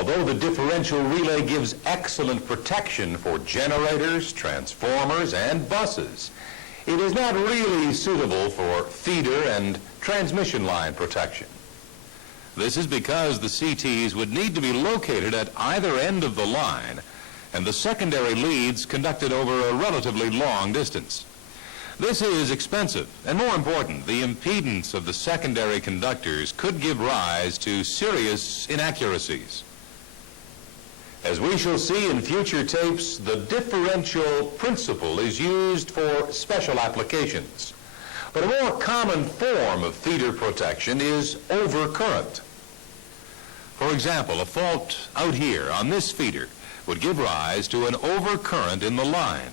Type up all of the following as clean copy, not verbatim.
Although the differential relay gives excellent protection for generators, transformers, and buses, it is not really suitable for feeder and transmission line protection. This is because the CTs would need to be located at either end of the line and the secondary leads conducted over a relatively long distance. This is expensive, and more important, the impedance of the secondary conductors could give rise to serious inaccuracies. As we shall see in future tapes, the differential principle is used for special applications. But a more common form of feeder protection is overcurrent. For example, a fault out here on this feeder would give rise to an overcurrent in the line.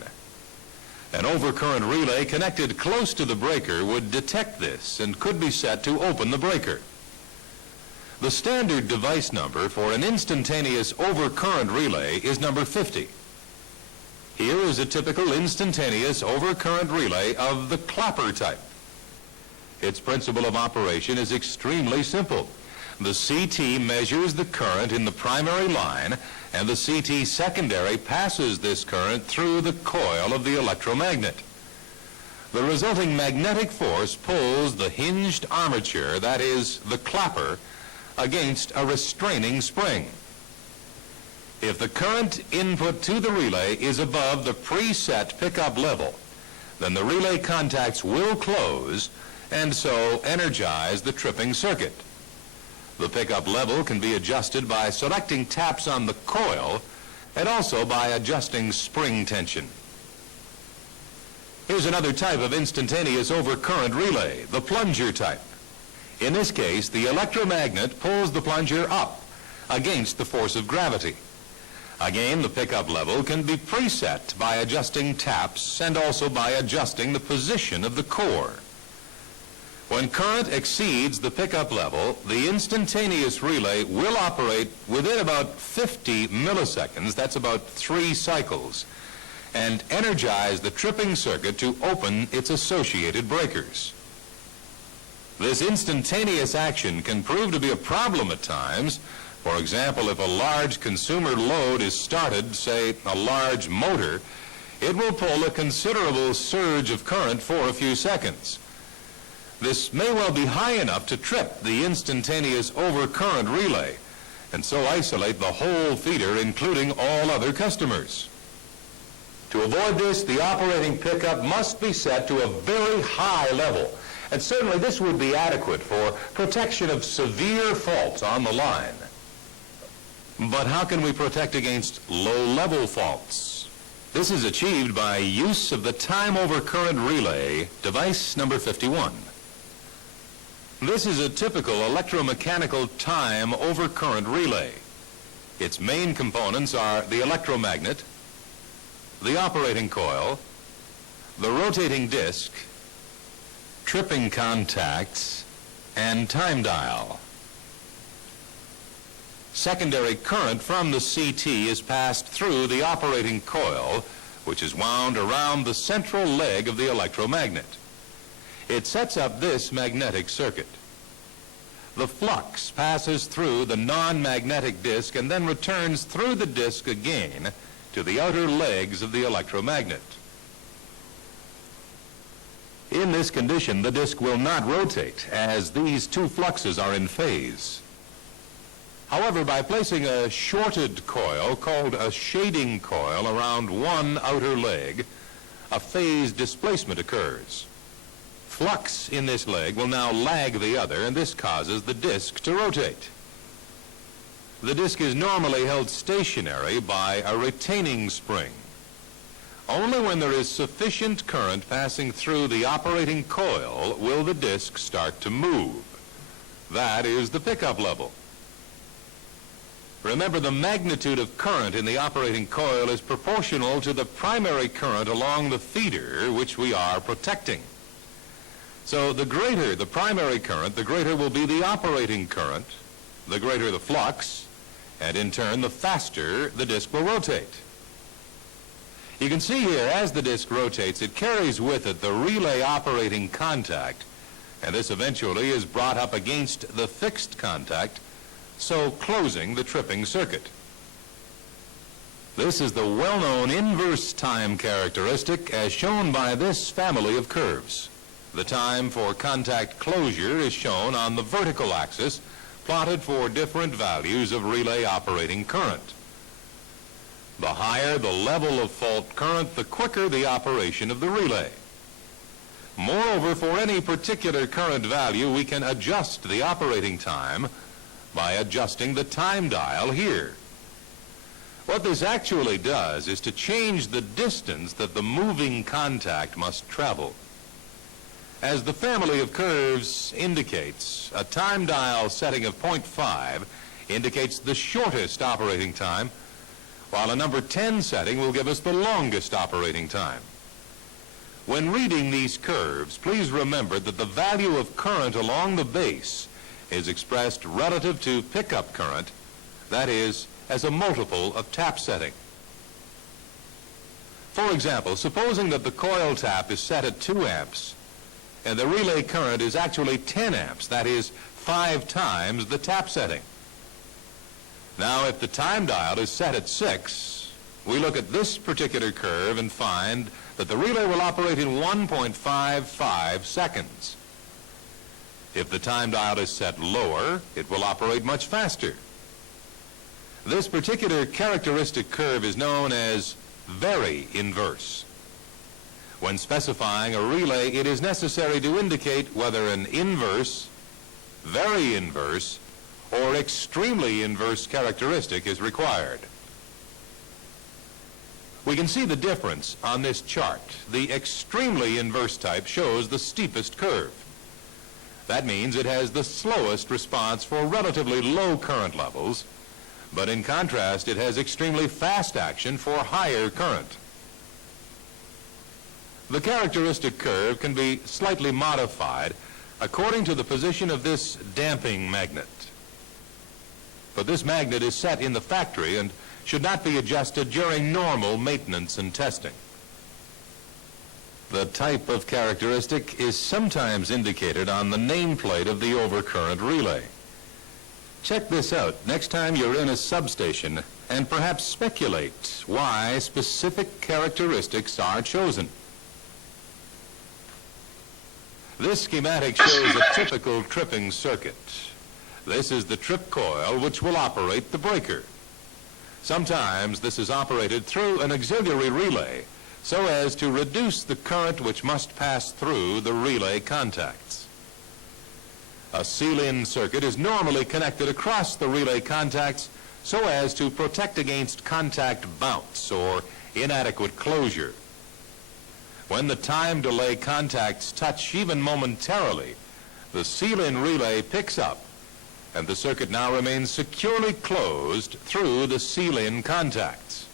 An overcurrent relay connected close to the breaker would detect this and could be set to open the breaker. The standard device number for an instantaneous overcurrent relay is number 50. Here is a typical instantaneous overcurrent relay of the clapper type. Its principle of operation is extremely simple. The CT measures the current in the primary line, and the CT secondary passes this current through the coil of the electromagnet. The resulting magnetic force pulls the hinged armature, that is, the clapper, against a restraining spring. If the current input to the relay is above the preset pickup level, then the relay contacts will close and so energize the tripping circuit. The pickup level can be adjusted by selecting taps on the coil and also by adjusting spring tension. Here's another type of instantaneous overcurrent relay, the plunger type. In this case, the electromagnet pulls the plunger up against the force of gravity. Again, the pickup level can be preset by adjusting taps and also by adjusting the position of the core. When current exceeds the pickup level, the instantaneous relay will operate within about 50 milliseconds, that's about 3 cycles, and energize the tripping circuit to open its associated breakers. This instantaneous action can prove to be a problem at times. For example, if a large consumer load is started, say a large motor, it will pull a considerable surge of current for a few seconds. This may well be high enough to trip the instantaneous overcurrent relay and so isolate the whole feeder, including all other customers. To avoid this, the operating pickup must be set to a very high level, and certainly this would be adequate for protection of severe faults on the line. But how can we protect against low-level faults? This is achieved by use of the time overcurrent relay, device number 51. This is a typical electromechanical time overcurrent relay. Its main components are the electromagnet, the operating coil, the rotating disc, tripping contacts, and time dial. Secondary current from the CT is passed through the operating coil, which is wound around the central leg of the electromagnet. It sets up this magnetic circuit. The flux passes through the non-magnetic disc and then returns through the disc again to the outer legs of the electromagnet. In this condition, the disc will not rotate, as these two fluxes are in phase. However, by placing a shorted coil called a shading coil around one outer leg, a phase displacement occurs. Flux in this leg will now lag the other, and this causes the disc to rotate. The disc is normally held stationary by a retaining spring. Only when there is sufficient current passing through the operating coil will the disc start to move. That is the pickup level. Remember, the magnitude of current in the operating coil is proportional to the primary current along the feeder, which we are protecting. So the greater the primary current, the greater will be the operating current, the greater the flux, and in turn, the faster the disc will rotate. You can see here, as the disc rotates, it carries with it the relay operating contact, and this eventually is brought up against the fixed contact so closing the tripping circuit. This is the well-known inverse time characteristic as shown by this family of curves. The time for contact closure is shown on the vertical axis, plotted for different values of relay operating current. The higher the level of fault current, the quicker the operation of the relay. Moreover, for any particular current value, we can adjust the operating time by adjusting the time dial here. What this actually does is to change the distance that the moving contact must travel. As the family of curves indicates, a time dial setting of 0.5 indicates the shortest operating time, while a number 10 setting will give us the longest operating time. When reading these curves, please remember that the value of current along the base is expressed relative to pickup current, that is, as a multiple of tap setting. For example, supposing that the coil tap is set at 2 amps and the relay current is actually 10 amps, that is 5 times the tap setting. Now, if the time dial is set at 6, we look at this particular curve and find that the relay will operate in 1.55 seconds. If the time dial is set lower, it will operate much faster. This particular characteristic curve is known as very inverse. When specifying a relay, it is necessary to indicate whether an inverse, very inverse, or extremely inverse characteristic is required. We can see the difference on this chart. The extremely inverse type shows the steepest curve. That means it has the slowest response for relatively low current levels, but in contrast, it has extremely fast action for higher current. The characteristic curve can be slightly modified according to the position of this damping magnet. But this magnet is set in the factory and should not be adjusted during normal maintenance and testing. The type of characteristic is sometimes indicated on the nameplate of the overcurrent relay. Check this out next time you're in a substation and perhaps speculate why specific characteristics are chosen. This schematic shows a typical tripping circuit. This is the trip coil which will operate the breaker. Sometimes this is operated through an auxiliary relay so as to reduce the current which must pass through the relay contacts. A seal-in circuit is normally connected across the relay contacts so as to protect against contact bounce or inadequate closure. When the time delay contacts touch even momentarily, the seal-in relay picks up and the circuit now remains securely closed through the seal-in contacts.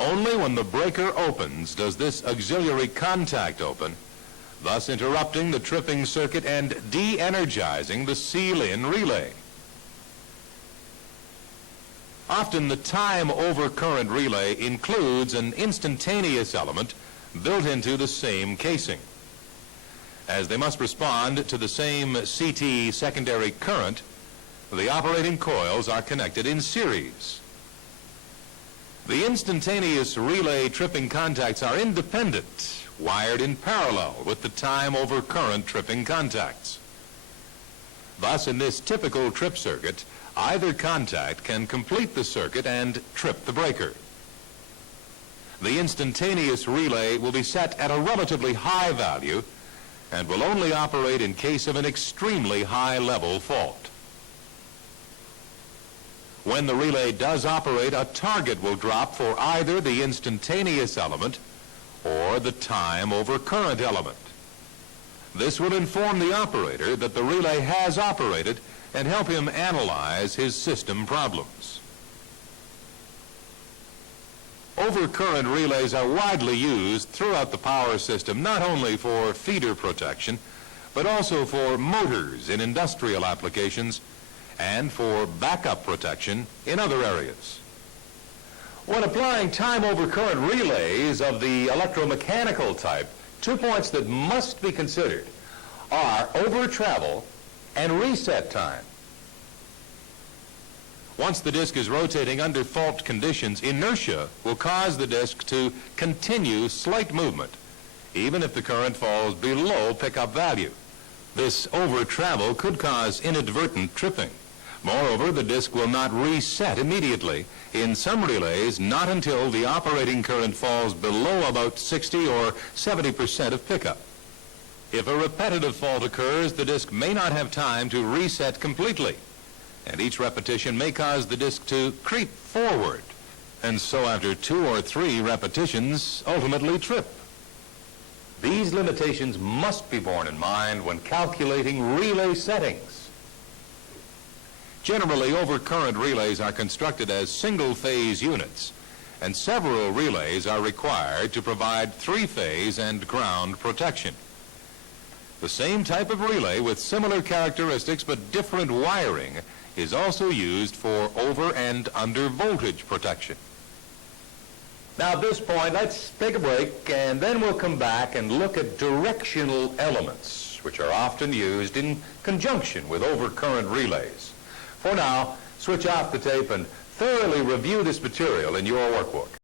Only when the breaker opens does this auxiliary contact open, thus interrupting the tripping circuit and de-energizing the seal-in relay. Often the time overcurrent relay includes an instantaneous element built into the same casing. As they must respond to the same CT secondary current, the operating coils are connected in series. The instantaneous relay tripping contacts are independent, wired in parallel with the time overcurrent tripping contacts. Thus, in this typical trip circuit, either contact can complete the circuit and trip the breaker. The instantaneous relay will be set at a relatively high value and will only operate in case of an extremely high level fault. When the relay does operate, a target will drop for either the instantaneous element or the time over current element. This will inform the operator that the relay has operated and help him analyze his system problems. Overcurrent relays are widely used throughout the power system, not only for feeder protection, but also for motors in industrial applications and for backup protection in other areas. When applying time overcurrent relays of the electromechanical type, 2 points that must be considered are over travel and reset time. Once the disk is rotating under fault conditions, inertia will cause the disk to continue slight movement, even if the current falls below pickup value. This over-travel could cause inadvertent tripping. Moreover, the disk will not reset immediately. In some relays, not until the operating current falls below about 60 or 70% of pickup. If a repetitive fault occurs, the disk may not have time to reset completely, and each repetition may cause the disk to creep forward, and so after 2 or 3 repetitions, ultimately trip. These limitations must be borne in mind when calculating relay settings. Generally, overcurrent relays are constructed as single-phase units, and several relays are required to provide 3-phase and ground protection. The same type of relay with similar characteristics but different wiring is also used for over and under voltage protection. Now at this point, let's take a break, and then we'll come back and look at directional elements, which are often used in conjunction with overcurrent relays. For now, switch off the tape and thoroughly review this material in your workbook.